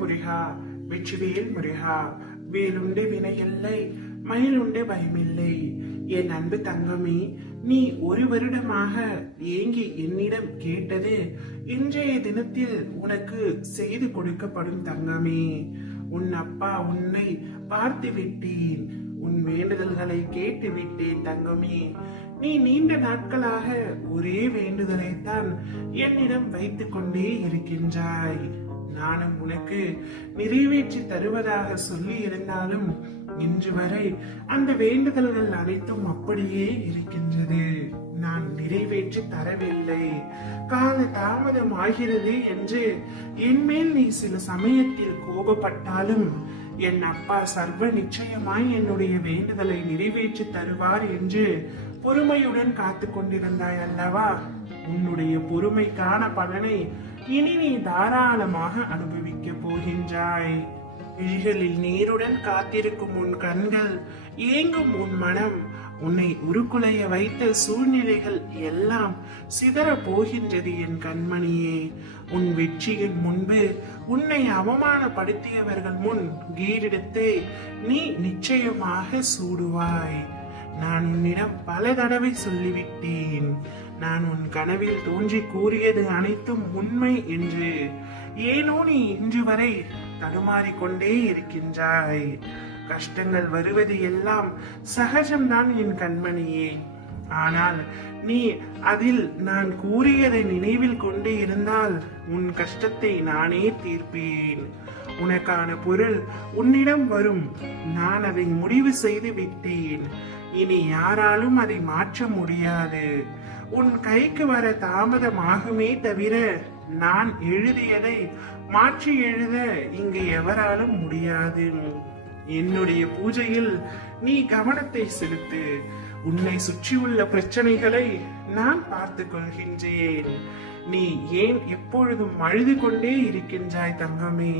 முருகா, வெற்றிவேல் முருகா. வேலுண்டு வினையில்லை, மயிலுண்டு பயமில்லை. என் அன்பு தங்கமே, நீ ஒரு வருடமாக ஏங்கி என்னிடம் கேட்டது இன்றைய தினத்தில் உனக்கு செய்து கொடுக்கப்படும் தங்கமே. உன் அப்பா உன்னை பார்த்து விட்டேன், உன் வேண்டுதல்களை கேட்டு விட்டேன் தங்கமே. நீ நீண்ட நாட்களாக ஒரே வேண்டுதலைத்தான் என்னிடம் வைத்துக் கொண்டே இருக்கின்றாய். நானும் உனக்கு நிறைவேற்றி தருவதாக சொல்லி இருந்தாலும் இன்று வரை அந்த வேண்டுதல்கள் அனைத்தும் அப்படியே இருக்கின்றது. நான் நிறைவேற்றி தரவில்லை, கால தாமதம் ஆகிறது என்று என்மேல் நீ சில சமயத்தில் கோபப்பட்டாலும் என் அப்பா சர்வ நிச்சயமாய் என்னுடைய வேண்டுதலை நிறைவேற்றி தருவார் என்று பொறுமையுடன் காத்து கொண்டிருந்தாய் அல்லவா? உன்னுடைய பொறுமைக்கான பலனை இனி நீ தாராளமாக அனுபவிக்க போகின்றாய். விழிகளில் நீருடன் காத்திருக்கும் உன் கண்கள், ஏங்கும் உன் மனம், உன்னை உருக்குலைய வைத்த சூழ்நிலைகள் எல்லாம் சிதற போகின்றது என் கண்மணியே. உன் வெற்றியின் முன்பு உன்னை அவமானப்படுத்தியவர்கள் முன் கீரிடத்தை நீ நிச்சயமாக சூடுவாய். நான் உன்னிடம் பல தடவை சொல்லிவிட்டேன், நான் உன் கனவில் தோன்றி கூறியது அனைத்தும் உண்மை என்று. ஏனோ நீ இன்று வரை தடுமாறிக்கொண்டே இருக்கின்றாய். கஷ்டங்கள் வருவது எல்லாம் சகஜம்தான் என் கண்மணியே. ஆனால் நீ அதில் நான் கூறியதை நினைவில் கொண்டு இருந்தால் உன் கஷ்டத்தை நானே தீர்ப்பேன். உனக்கான பொருள் உன்னிடம் வரும். நான் அதை முடிவு செய்து விட்டேன். இனி யாராலும் அதை மாற்ற முடியாது. உன் கைக்கு வர தாமதமாகுமே தவிர நான் எழுதியதை மாற்றி எழுத இங்கு எவராலும் முடியாது. என்னுடைய பூஜையில் நீ கவனத்தை செலுத்து. உன்னை சுற்றியுள்ள பிரச்சனைகளை நான் பார்த்துக் கொள்கின்றேன். நீ ஏன் எப்பொழுதும் அழுது கொண்டே இருக்கின்றாய் தங்கமே?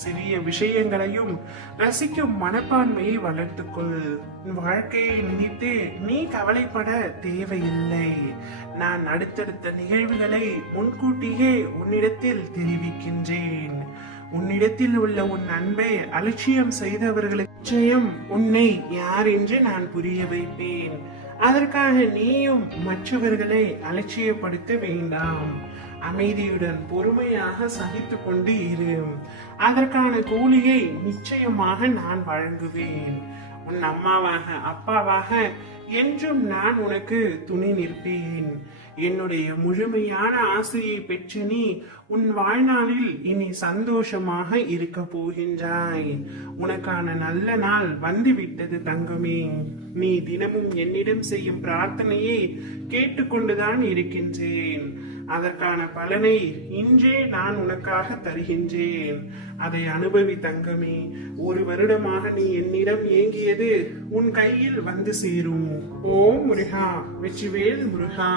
சிறிய விஷயங்களையும் ரசிக்கும் மனப்பான்மையை வளர்த்துக்கொள். வாழ்க்கையை நினைத்து நீ கவலைப்பட தேவையில்லை. நான் அடுத்தடுத்த நிகழ்வுகளை முன்கூட்டியே உன்னிடத்தில் தெரிவிக்கின்றேன். உன்னிடத்தில் உள்ள உன் அன்பை அலட்சியம் செய்தவர்களுக்கு நிச்சயம் உன்னை யார் என்று நான் புரிய வைப்பேன். அதற்காக நீயும் மற்றவர்களை அலட்சியப்படுத்த வேண்டாம். அமைதியுடன் பொறுமையாக சகித்து கொண்டு இரு. அதற்கான கூலியை நிச்சயமாக நான் வழங்குவேன். உன் அம்மாவாக அப்பாவாக என்றும் நான் உனக்கு துணை நிற்பேன். என்னுடைய முழுமையான ஆசையை பெற்று நீ உன் வாழ்நாளில் இனி சந்தோஷமாக இருக்க போகின்றாய். உனக்கான நல்ல நாள் வந்துவிட்டது தங்கமே. நீ தினமும் என்னிடம் செய்யும் பிரார்த்தனையை கேட்டுக்கொண்டுதான் இருக்கின்றேன். அதற்கான பலனை இன்றே நான் உனக்காக தருகின்றேன். அதை அனுபவி தங்கமே. ஒரு வருடமாக நீ என்னிடம் ஏங்கியது உன் கையில் வந்து சேரும். ஓம் முருகா, வெற்றிவேல் முருகா.